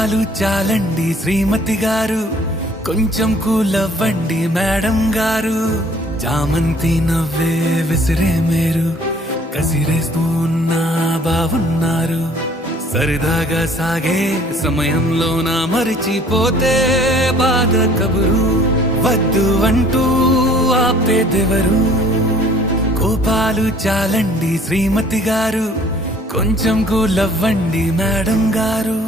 కోపాలు చాలండి శ్రీమతి గారు, కొంచెం కూలవ్వండి మేడం గారు. చామంతి నవ్వే విసిరే మీరు, కసిరేస్తూ ఉన్నా బాగున్నారు. సరదాగా సాగే సమయంలో నా మరిచిపోతే బాధ కబురు, వద్దు అంటూ ఆపేదెవరు. కోపాలు చాలండి శ్రీమతి గారు, కొంచెం కూలవ్వండి మేడం గారు.